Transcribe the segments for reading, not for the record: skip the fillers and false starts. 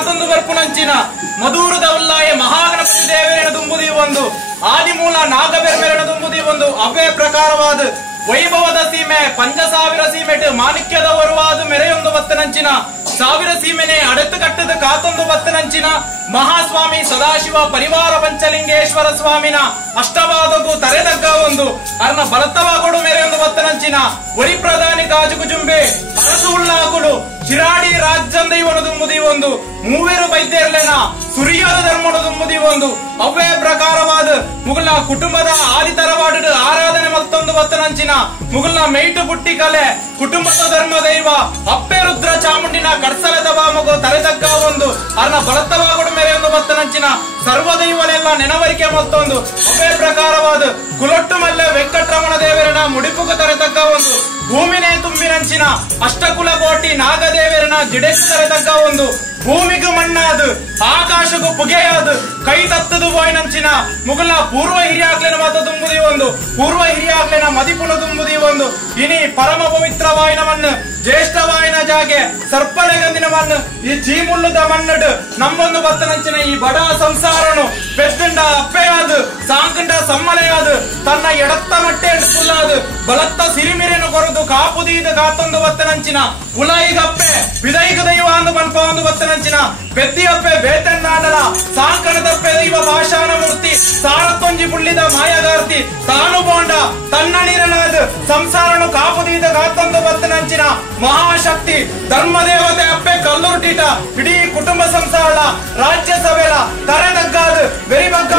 ಕಾತೊಂದು ಬರ್ಪುನಂಚಿನ ಮಧುರದ ಉಲ್ಲಾಯ ಮಹಾಗಣಪತಿ ದೇವರಿನ ದುಂಬುದಿ ಒಂದು ಆದಿಮೂಲ ನಾಗಬೆರ್ಮೆರನ ದುಂಬುದಿ ಒಂದು ಅವೇ ಪ್ರಕಾರವಾದ ವೈಭವದ ಸೀಮೆ ಪಂಜ ಸಾವಿರ ಸೀಮೆಟ್ ಮಾಣಿಕ್ಯದ ಹೊರವಾದ ಮೆರೆಯೊಂದು ಬತ್ತನಂಚಿನ ಸಾವಿರ ಸೀಮೆನೆ ಅಡೆತು ಕಟ್ಟದ ಕಾತೊಂದು ಬತ್ತನಂಚಿನ ಮಹಾಸ್ವಾಮಿ ಸದಾಶಿವ ಪರಿವಾರ ಪಂಚಲಿಂಗೇಶ್ವರ ಸ್ವಾಮಿನ ಅಷ್ಟವಾದಗೂ ತರೆದಗ್ಗ ಒಂದು ಅರ್ನ ಬಲತ್ತವಾಗೋಡು ಮೆರೆಯೊಂದು ಬತ್ತನಂಚಿನ ವರಿ ಪ್ರಧಾನಿ ಕಾಜುಗುಜುಂಬೆ ಅರಸು ಉಳ್ಳಾಗುಲು ಚಿರಾಡಿ ರಾಜ್ಯಂದ ಇವನು ದುಂಬುದಿ ಒಂದು ಮೂವೇರು ವೈದ್ಯರ್ಲೆನ ಸುರಿಯಾದ ಧರ್ಮದ ದುಂಬುದಿ ಒಂದು ಅವೇ ಪ್ರಕಾರವಾದ ಮುಗುಲ್ನ ಕುಟುಂಬದ ಆದಿತರವಾಡ ಆರಾಧನೆ ಮತ್ತೊಂದು ಬತ್ತನಂಚಿನ ಮುಗುಲ್ನ ಮೇಟು ಬುಟ್ಟಿ ಕಲೆ ಕುಟುಂಬದ ಧರ್ಮ ದೈವ ಅಪ್ಪೆ ರುದ್ರ ಚಾಮುಂಡಿನ ಕಡ್ಸಲದ ಬಾಮಗು ತರೆದಗ್ಗ ಒಂದು ಅರ್ನ ಬಲತ್ತವಾಗೋಡು ಮೆರೆಯೊಂದು ಬತ್ತನಂಚಿನ ಸರ್ವದೈವನೆಲ್ಲ ನೆನವರಿಕೆ ಮತ್ತೊಂದು ಅವೇ ಪ್ರಕಾರವಾದ ಕುಲೊಟ್ಟು ಮಲ್ಲೆ ವೆಂಕಟರಮಣ ದೇವರನ ಮುಡಿಪುಗ ತರೆದಗ್ಗ ಒಂದು ಭೂಮಿನೇ ತುಂಬಿನಂಚಿನ ಅಷ್ಟಕುಲ ಕೋಟಿ ನಾಗದೇವರನ ಜಿಡೆಸು ತರೆದಗ್ಗ ಒಂದು ಭೂಮಿಗೂ ಮಣ್ಣಾದು ಆಕಾಶಗೂ ಪುಗೆಯಾದು ಕೈ ತತ್ತದು ಬಾಯ್ನಂಚಿನ ಮುಗುಲ್ನ ಪೂರ್ವ ಹಿರಿಯಾಗ್ಲಿನ ಮಾತ ತುಂಬುದಿ ಒಂದು ಪೂರ್ವ ಹಿರಿಯಾಗ್ಲಿನ ಮದಿಪುನ ತುಂಬುದಿ ಒಂದು ಇನಿ ಪರಮ ಪವಿತ್ರವಾಯಿನ ಮಣ್ಣು ಜ್ಯೇಷ್ಠವಾಯಿನ ಜಾಗೆ ಸರ್ಪಳೆಗಂದಿನ ಮಣ್ಣು ಈ ಜೀಮುಳ್ಳದ ಮಣ್ಣಡು ನಮ್ಮೊಂದು ಬತ್ತನಂಚಿನ ಈ ಬಡ ಸಂಸಾರನು ಪೆತ್ತಂಡ ಅಪ್ಪೆಯಾದು ಸಾಂಕಂಡ ಸಮ್ಮಳೆಯಾದು ತನ್ನ ಎಡತ್ತ ಮಟ್ಟೆ ಸುಳ್ಳಾದು ಬಲತ್ತ ಸಿರಿಮಿರಿನ ಕೊರದು ಕಾಪುದೀದ ಕಾತೊಂದು ಬತ್ತನಂಚಿನ ಉಲಾಯಿಗಪ್ಪೆ ವಿದೈಗ ದೈವ ಅಂದು ಮನ್ಪ ಒಂದು ಬತ್ತನಂಚಿನ ಪೆದ್ದಿಯಪ್ಪೆ ಬೇತನ್ನಾಡಲ ಸಾಂಕಣದಪ್ಪೆ ದೈವ ಭಾಷಾನ ಮೂರ್ತಿ ಸಾರತ್ತೊಂಜಿ ಬುಳ್ಳಿದ ಮಾಯಗಾರ್ತಿ ತಾನು ಬೋಂಡ ತನ್ನ ನೀರನಾದ ಸಂಸಾರನು ಕಾಪುದೀದ ಕಾತೊಂದು ಬತ್ತನಂಚಿನ ಮಹಾಶಕ್ತಿ ಧರ್ಮದೇವತೆ ಅಪ್ಪೆ ಕಲ್ಲುರುಟಿಟ ಇಡೀ ಕುಟುಂಬ ಸಂಸಾರ ರಾಜ್ಯಸಭೆಲ ತರೆದಗ್ಗಾದ ಬೆರಿಬಗ್ಗ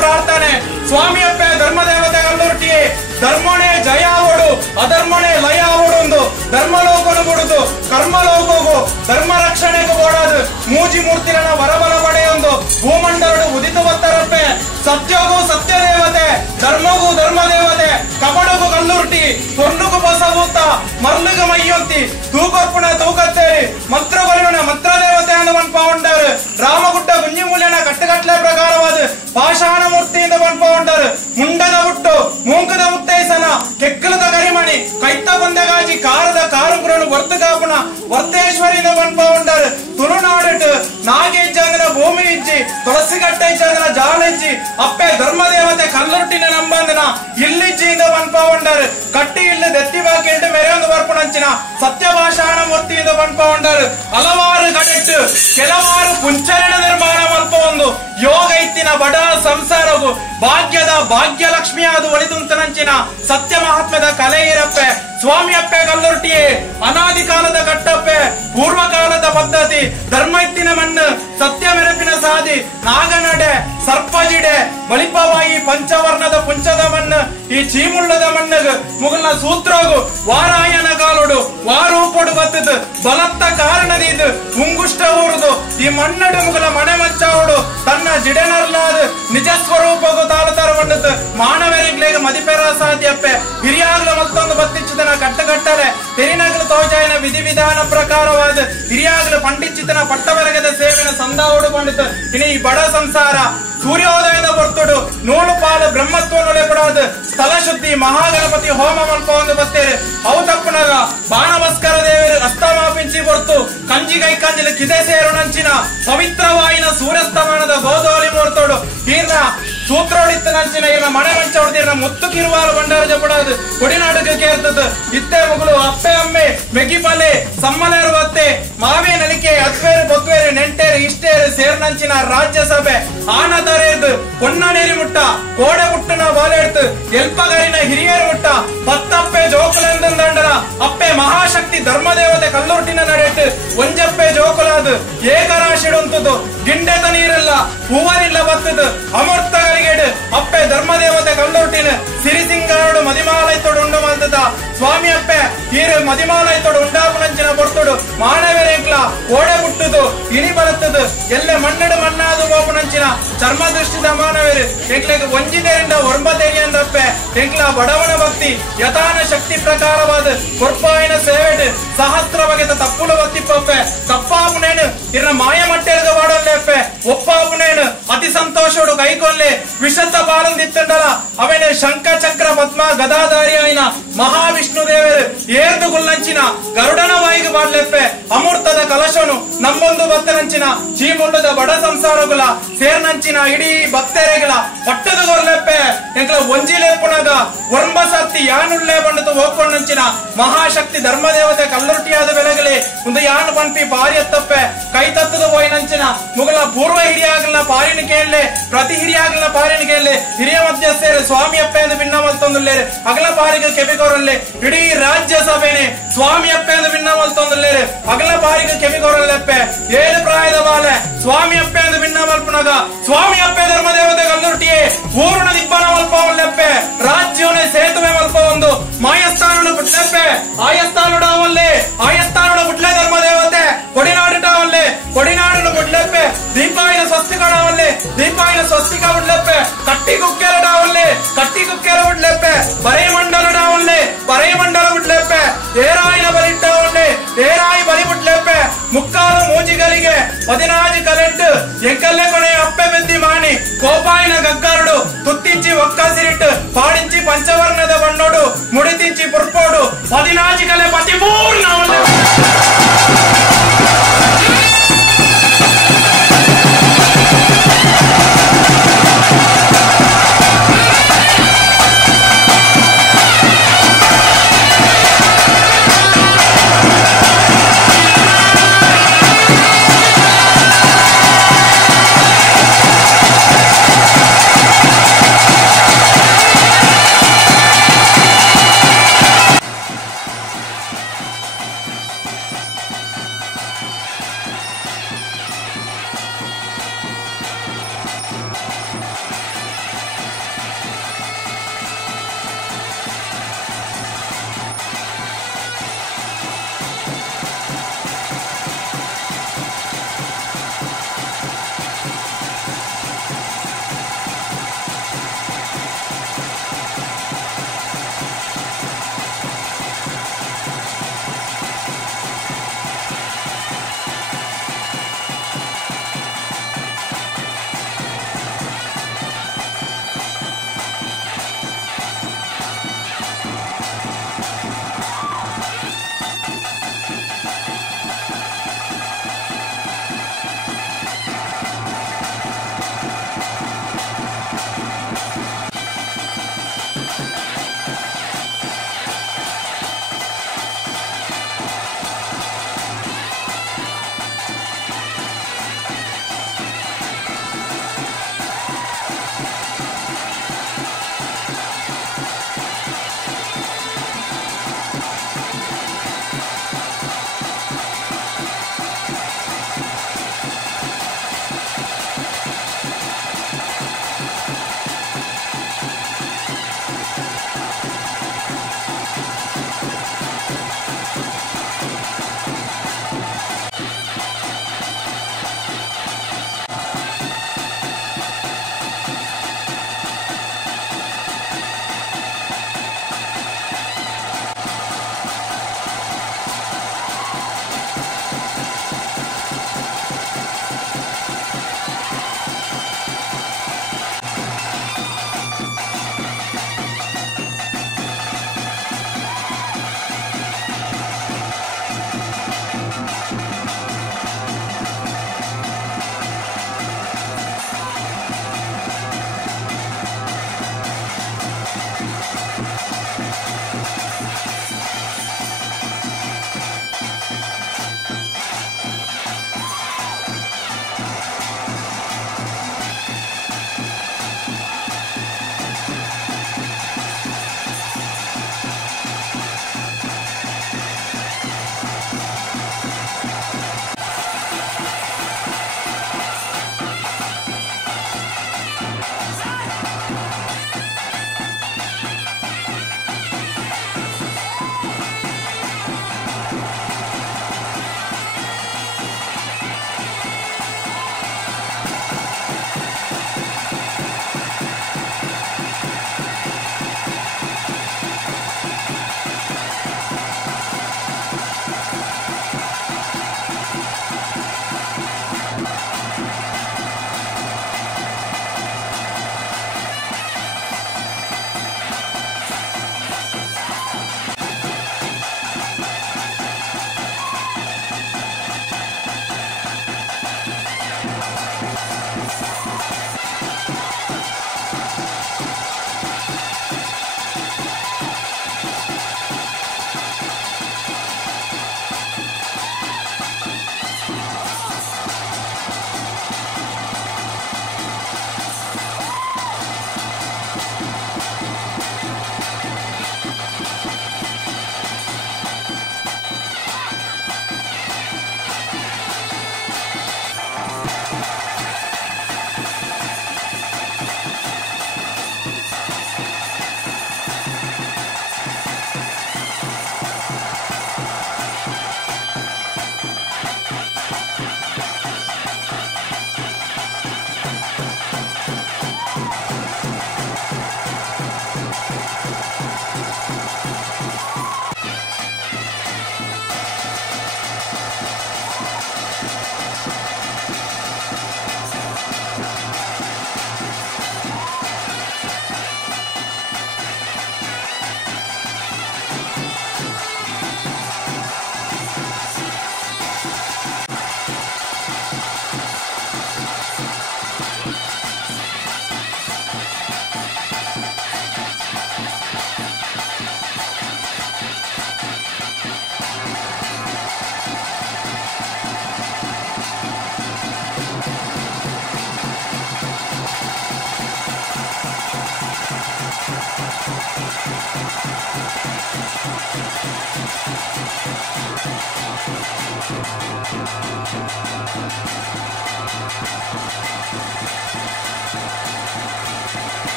ಪ್ರಾರ್ಥನೆ ಸ್ವಾಮಿ ಅಪ್ಪೆ ಧರ್ಮದೇವತೆ ಕಲ್ಲುರುಟಿಯೇ ಧರ್ಮನೇ ಜಯ ಓಡು ಅಧರ್ಮನೇ ಲಯ ಓಡೊಂದು ಧರ್ಮಲೋಕನು ಬಿಡುದು ಕರ್ಮಲೋಕವು ಧರ್ಮ ರಕ್ಷಣೆಗೂ ಓಡಾದು ಮೂಜಿ ಮೂರ್ತಿಗಳ ವರಬಲ ಪಡೆಯೊಂದು ಭೂಮಂಡಲಡು ಉದಿತ ಬತ್ತರಪ್ಪೆ ಸತ್ಯಗೂ ಸತ್ಯ ದೇವತೆ ಧರ್ಮಗೂ ಧರ್ಮ ದೇವತೆ ಕಬಡಗೂ ಕಲ್ಲುರ್ಟಿ ತೊಂಡುಗೂ ಬಸವೂತ ಮರ್ಲಿಗ ಮೈಯೊಂತಿ ತೂಕೊಪ್ಪುನ ತೂಕತ್ತೇರಿ ಮಂತ್ರಗೊಲಿನ ಮಂತ್ರ ದೇವತೆ ಅಂದು ಮನ್ಪ ಉಂಡಾರು ರಾಮಗುಡ್ಡ ಗುಂಜಿಮೂಲ್ಯನ ಕಟ್ಟಗಟ್ಲೆ ಪ್ರಕಾರವಾದ ಪಾಷಾಣ ಮೂರ್ತಿಯಿಂದ ಮನ್ಪ ಉಂಡಾರು ಮುಂಡದ ಹುಟ್ಟು ಮೂಂಕದ ಮುತ್ತೈಸನ ಕೆಕ್ಕಲದ ಕರಿಮಣಿ ಕೈತ ಬಂದಗಾಜಿ ಕಾರದ ಕಾರುಗುರನು ವರ್ತ ಕಾಪುನ ವರ್ತೇಶ್ವರಿಯಿಂದ ಮನ್ಪ ಉಂಡಾರು ತುಳುನಾಡಿಟ್ಟು ನಾಗೇಜ್ಜಂಗನ ಭೂಮಿ ಇಜ್ಜಿ ತುಳಸಿಗಟ್ಟೆ ಇಜ್ಜಂಗನ ಜಾಳಿಜ್ಜಿ ಅಪ್ಪೆ ಧರ್ಮದೇವತೆ ಕಲ್ಲುಟ್ಟಿನ ನಂಬಂದನ ಇಲ್ಲಿಜ್ಜಿಯಿಂದ ಮನ್ಪ ಉಂಡಾರು ಕಟ್ಟಿ ಇಲ್ಲ ದೆತ್ತಿ ಬಾಕಿ ಮೆರೆಯೊಂದು ಬರ್ಪುಣಂಚಿನ ಸತ್ಯ ಭಾಷಾಣ ಮೂರ್ತಿಯಿಂದ ಮನ್ಪ ಉಂಡಾರು ಹಲವಾರು ಗಡೆಟ್ಟು ಕೆಲವಾರು ಪುಂಚರಣ ನಿರ್ಮಾಣ ಮಲ್ಪ ಒಂದು ಯೋಗ ಇತ್ತಿನ ಬಡ ಸಂಸಾರವು ಭಾಗ್ಯದ ಭಾಗ್ಯಲಕ್ಷ್ಮಿಯಾದ ಒಳಿದುಂತನಂಚಿನ ಸತ್ಯ ಮಹಾತ್ಮದ ಕಲೆ ಇರಪ್ಪೆ ಸ್ವಾಮಿ ಅಪ್ಪೆ ಕಲ್ಲುರ್ಟಿಯೇ ಅನಾದಿ ಕಾಲದ ಕಟ್ಟಪ್ಪೆ ಪೂರ್ವ ಕಾಲದ ಪದ್ಧತಿ ಧರ್ಮ ಇತ್ತಿನ ಮಣ್ಣು ಸತ್ಯ ಮೆರಪಿನ ಸಾದಿ ನಾಗನಡೆ ಸರ್ಪಜಿಡೆ ಬಳಿಪವಾಯಿ ಪಂಚವರ್ಣದ ಪುಂಚದ ಮಣ್ಣು ಈ ಚೀಮುಳ್ಳದ ಮಣ್ಣಗ ಮುಗಲ್ನ ಸೂತ್ರೋಗು ವಾರಾಯನ ಕಾಲುಡು ವಾರೂಪಡು ಬತ್ತದು ಬಲತ್ತ ಕಾರಣದಿದು ಮುಂಗುಷ್ಟ ಊರುದು ಈ ಮಣ್ಣಡು ಮುಗಲ ಮನೆ ಮಂಚಾವುಡು ತನ್ನ ಜಿಡೆನರ್ಲಾದ ನಿಜ ಸ್ವರೂಪಗೂ ತಾಲತಾರ ಮಣ್ಣದು ಮಾನವರಿಗ್ಲೇಗ ಮದಿಪೆರ ಸಾಧ್ಯಪ್ಪೆ ಹಿರಿಯಾಗ್ಲ ಮತ್ತೊಂದು ಬತ್ತಿಚ್ಚುದನ ಕಟ್ಟಗಟ್ಟಲೆ ತೆರಿನಗಲು ತೋಜಾಯನ ವಿಧಿವಿಧಾನ ಪ್ರಕಾರವಾದ ಹಿರಿಯಾಗ್ಲ ಪಂಡಿಚಿತನ ಪಟ್ಟವರಗದ ಸೇವೆನ ಸಂದಾವುಡು ಪಂಡಿತ ಇನ್ನು ಈ ಬಡ ಸಂಸಾರ ಸೂರ್ಯೋದಯದ ಬರ್ತುಡು ನೂಲು ಪಾಲು ಬ್ರಹ್ಮತ್ವ ಪಡೋದು ಸ್ಥಳ ಶುದ್ಧಿ ಮಹಾಗಣಪತಿ ಹೋಮ ಮಲ್ಪ ಒಂದು ಬತ್ತೇರಿ ಅವು ತಪ್ಪುನಾಗ ಬಾಣಭಸ್ಕರ ದೇವರು ಅಸ್ತಮಾಪಿಂಚಿ ಬರ್ತು ಕಂಜಿಗೈ ಕಂಜಿಲು ಕಿದೆ ಸೇರು ನಂಚಿನ ಪವಿತ್ರವಾಯಿನ ಸೂರ್ಯಸ್ತಮಾನದ ಗೋಧೋಲಿ ಮೂರ್ತೋಡು ಈರ್ನ ಸೂತ್ರೋಡಿತ್ತು ನಂಚಿನ ಇರ್ನ ಮನೆ ಮಂಚ ಹೊಡೆದಿರ್ನ ಮುತ್ತು ಕಿರುವಾಲು ಬಂಡಾರ ಜಪಡೋದು ಕೊಡಿನಾಟಕ ಕೇರ್ತದ ಇತ್ತೆ ಮುಗುಳು ಅಪ್ಪೆ ಅಮ್ಮೆ ಮೆಗಿಪಲೆ ಸಮ್ಮಲೇರು ಬತ್ತೆ ಮಾವೇ ನಲಿಕೆ ಅತ್ವೇರು ಬೊತ್ವೇರು ನೆಂಟೇರು ಇಷ್ಟೇರು ಸೇರ್ನಂಚಿನ ರಾಜ್ಯಸಭೆ ಆನದರೇದು ಪೊನ್ನನೇರಿ ಮುಟ್ಟ ಕೋಡೆ ಮುಟ್ಟನ ಬಾಲೆಡ್ತು ಎಲ್ಪಗರಿನ ಹಿರಿಯರು ಮುಟ್ಟ ಪತ್ತಪ್ಪೆ ಜೋಕುಲೆಂದಂಡರ ಅಪ್ಪೆ ಮಹಾಶಕ್ತಿ ಧರ್ಮದೇವತೆ ಕಲ್ಲುರ್ಟಿನ ನಡೆಟ್ಟು ಒಂಜಪ್ಪೆ ಜೋಕುಲಾದು ಏಕರಾಶಿಡುಂತದು ಗಿಂಡೆದ ನೀರಿಲ್ಲ ಹೂವರಿಲ್ಲ ಬತ್ತದು ಅಮೃತಗಳಿಗೆಡು ಅಪ್ಪೆ ಧರ್ಮದೇವತೆ ಕಲ್ಲುರ್ಟಿನ ಸಿರಿಸಿಂಗಾಡು ಮದಿಮಾಲೈತೋಡು ಉಂಡು ಮಲ್ತದ ಸ್ವಾಮಿ ಅಪ್ಪೆ ಈರು ಮದಿಮಾಲೈತೋಡು ಉಂಡಾಪುನಂಚಿನ ಬರ್ತುಡು ಮಾನವರೇಕ್ಲ ಕೋಡೆ ಮುಟ್ಟುದು ಇನಿ ಬರುತ್ತದು ಎಲ್ಲ ಮಣ್ಣಡು ಮಣ್ಣಾದು ಬೋಪುನಂಚಿನ ಚರ್ಮ ದೃಷ್ಟಿದ ಮಾನವರು ಎಂಕ್ಲೆಗೆ ಒಂಜಿದೆಯಿಂದ ಒರ್ಬದೇರಿ ಅಂದಪ್ಪೆ ಎಂಕ್ಲ ಬಡವನ ಭಕ್ತಿ ಯಥಾನ ಶಕ್ತಿ ಪ್ರಕಾರವಾದ ಕೊರ್ಪಾಯಿನ ಸೇವೆಡು ಸಹಸ್ರ ಬಗೆದ ತಪ್ಪುಲು ಬತ್ತಿಪ್ಪೆ ತಪ್ಪಾಪುನೇನು ಇರ್ನ ಮಾಯ ಮಟ್ಟೆಲ್ಗ ಬಾಡಲ್ಲೆಪ್ಪೆ ಒಪ್ಪಾಪುನೇನು ಅತಿ ಸಂತೋಷೋಡು ಕೈಕೊಲ್ಲೆ ವಿಶತ್ತ ಬಾಲಂದಿತ್ತಂಡಲ ಅವನೇ ಶಂಖ ಚಕ್ರ ಪದ್ಮ ಗದಾಧಾರಿ ಆಯ್ನ ಮಹಾವಿಷ್ಣು ದೇವರು ಏರ್ದು ಗುಲ್ಲಂಚಿನ ಗರುಡನ ಬಾಯಿಗೆ ಬಾಡ್ಲೆಪ್ಪೆ ಅಮೂರ್ತದ ಕಲಶನು ನಮ್ಮೊಂದು ಭಕ್ತನಂಚಿನ ಚೀಮುಳ್ಳದ ಬಡ ಸಂಸಾರಗುಲ ಸೇರ್ನಂಚಿನ ಇಡೀ ಭಕ್ತರೆಗಳ ಪಟ್ಟದ ಗೊರ್ಲೆಪ್ಪೆ ಎಂಕಲ ಒಂಜಿಲೆಪ್ಪುಣಗ ವರ್ಂಬಸಕ್ತಿ ಯಾನುಳ್ಳೆ ಬಂಡತು ಹೋಗ್ಕೊಂಡಂಚಿನ ಮಹಾಶಕ್ತಿ ಧರ್ಮದೇವತೆ ಕಲ್ಲುರುಟಿಯಾದ ಬೆಲೆಗಳೇ ಒಂದು ಯಾನು ಪಂಪಿ ಪಾರಿ ಎತ್ತಪ್ಪೆ ಕೈ ತತ್ತದ ಹೋಯ್ನಂಚಿನ ಮುಗಲ ಪೂರ್ವ ಹಿರಿಯಾಗಲ ಪಾರಿನ ಕೇಳಲೆ ಪ್ರತಿ ಹಿರಿಯಾಗಲ ಪಾರಿನ ಕೇಳಲೆ ಹಿರಿಯ ಮಧ್ಯಸ್ಥೇರೆ ಸ್ವಾಮಿ ಅಪ್ಪೆ ಎಂದು ಭಿನ್ನ ಮಲ್ತೊಂದುಲ್ಲೇರೆ ಅಗಲ ಪಾರಿಗೆ ಕೆಬಿಗೋರಲ್ಲೇ ಇಡೀ ರಾಜ್ಯಸಭೆನೆ ಸ್ವಾಮಿ ಅಪ್ಪೆ ಎಂದು ಭಿನ್ನ ಮಲ್ತೊಂದುಲ್ಲೇರೆ ಅಗಲ ಪಾರಿಗೆ ಕೆಬಿಗೋರಲ್ಲೆಪ್ಪೆ 7 ಪ್ರಾಯದ ಬಾಲೆ ಸ್ವಾಮಿ ಅಪ್ಪೆ ಎಂದು ಭಿನ್ನ ಮಲ್ಪುನಗ ಸ್ವಾಮಿ ಅಪ್ಪೆ ಧರ್ಮದೇವತೆ ಕಲ್ಲುರುಟಿಯೇ ಪೂರ್ಣ ದಿಬ್ಬನ ಮಲ್ಪ ಒಲ್ಲೆಪ್ಪೆ ರಾಜ್ಯವನೇ ಸೇತುವೆ ಮಲ್ಪ ಒಂದು ಮಾಯಸ್ಥಾನಗಳು ಬಿಡ್ಲೆಪ್ಪೆ ಆಯಸ್ಥಾನುಡಾವಲ್ಲೇ ಆಯಸ್ಥಾನುಡ ಬಿಡ್ಲೆ ಧರ್ಮದೇವತೆ ಕೊಡಿನಾಡುಟಾವಲ್ಲೇ ಕೊಡಿನಾಡು ಬಿಡ್ಲೆಪ್ಪೆ ದೀಪಾಯಿನ ಸ್ವಸ್ತಿಕಡಾವಲ್ಲೇ ದೀಪಾಯಿನ ಸ್ವಸ್ತಿಕ ಬಿಡ್ಲೆಪ್ಪೆ ಕಟ್ಟಿ ಕುಕ್ಕೆರಡಾವಲ್ಲೇ ಕಟ್ಟಿ ಕುಕ್ಕೆರ ಬಿಡ್ಲೆಪ್ಪೆ ಬರೇ ಮಂಡಲಡಾವಲ್ಲೇ ಬರೇ ಮಂಡಲ ಬಿಡ್ಲೆಪ್ಪೆ ಏರಾಯಿನ ಬಲಿಟ್ಟಾವಲ್ಲೇ ಏರಾಯಿ ಬಲಿ ಬಿಡ್ಲೆಪ್ಪೆ ಮುಕ್ಕಾಲು ಮೂಜಿಗರಿಗೆ 16 ಕಲೆಂಟ್ ಎಂಕಲ್ಲೇ ಕೊನೆಯ ಅಪ್ಪೆ ಬೆದ್ದಿ ಮಾಣಿ ಕೋಪಾಯಿನ ಗಗ್ಗಾರುಡು ತುತ್ತಿಂಚಿ ಒಕ್ಕಸಿರಿಟ್ಟು ಪಾಡಿಂಚಿ ಪಂಚವರ್ಣದ ಬಣ್ಣೋಡು ಮುಡಿತಿಂಚಿ ಪುರ್ಪೋಡು 14 ಕಲೆ 13 ನಾವಲ್ಲೇ